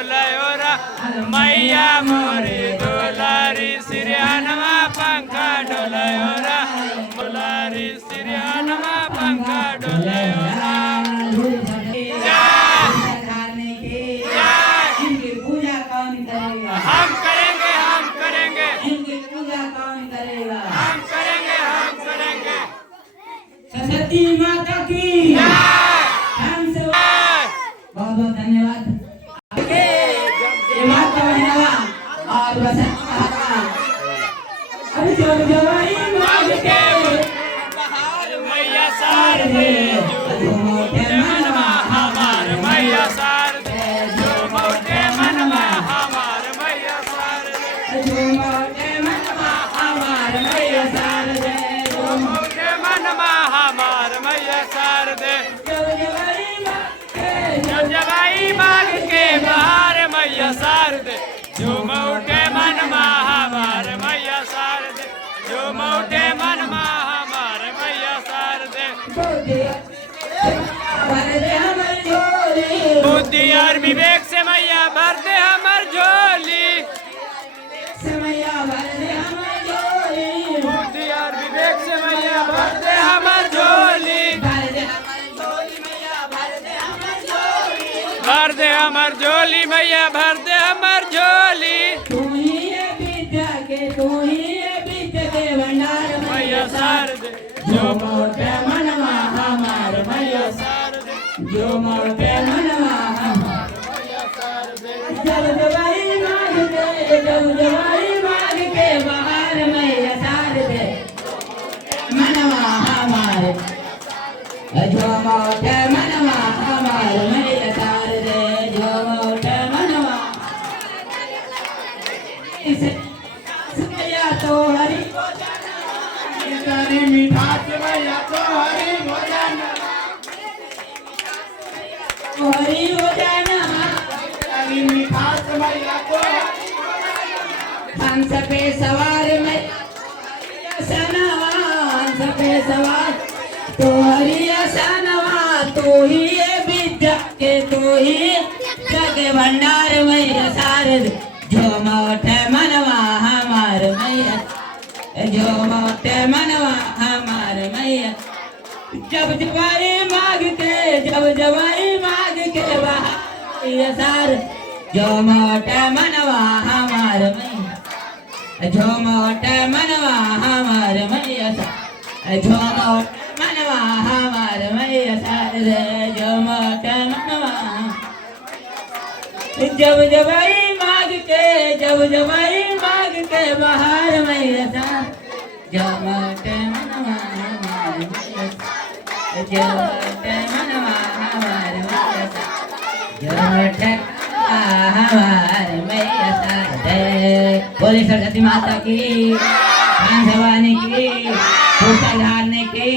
डोलयोरा मैया मोरी दुलारी सिरियानमा पंखा डोलयोरा दुलारी सिरियानमा पंखा डोलयोरा हम करेंगे हम करेंगे इनकी पूजा कौन करेगा? हम करेंगे हम करेंगे सरस्वती माता की हमसे बहुत बहुत धन्यवाद। ये माता बहना और बसंत अरे जो जवाई मांग के बहार मैया सार दे जो मोटे मनवा हमार मैया सार दे जो मोटे मनवा हमार मैया सार दे जो मोटे मनवा हमार मैया सार दे जो मोटे मनवा हमार मैया सार दे जो जवाई मांग के जब जवाई मांग के बहार मैया सार दे जो मोटे मनवा हमार मैया सार दे जो मोटे मनवा हमार मैया सार दे बुद्धि और विवेक से मैया भर दे हमर झोली बुद्धि और विवेक से मैया भर दे हमर झोली भर दे हमर झोली मैया भर दे हमर झोली मैया सार दे जो मोटे मनवा हमार मैया सार दे जो मोटे मनवा हमार मैया सार दे जब जवाई मांग के बाहर मैया सार दे मनवा हमार जो मोटे मनवा हमार मैया सार दे जो मोटे मनवा मैया तो हरी मिठास मैया तो हरी भोजन हरी हो जाना मिठास मैया तो हंस पे सवार में सनवा हंस पे सवार तो हरिया सनवा तो ही विद्या के तो ही जग भंडार मैया सारद जो मोटे मनवा हमार मैया जो मोटे मनवा हमार मैया जब जवाई मांग के मैया सार जो मोटे मनवा हमार मैया जो मोटे मनवा हमार मैया जो मोटे मनवा हमार मैया सार रे जो मोटे मनवा जब जवाई मांग के बाहर मैया सार जो मोटे मनवा हमार मैया जो मोटे मनवा हमार मैया जो मोटे हमार मैया सार बोले सरस्वती माता की भवानी की धारने की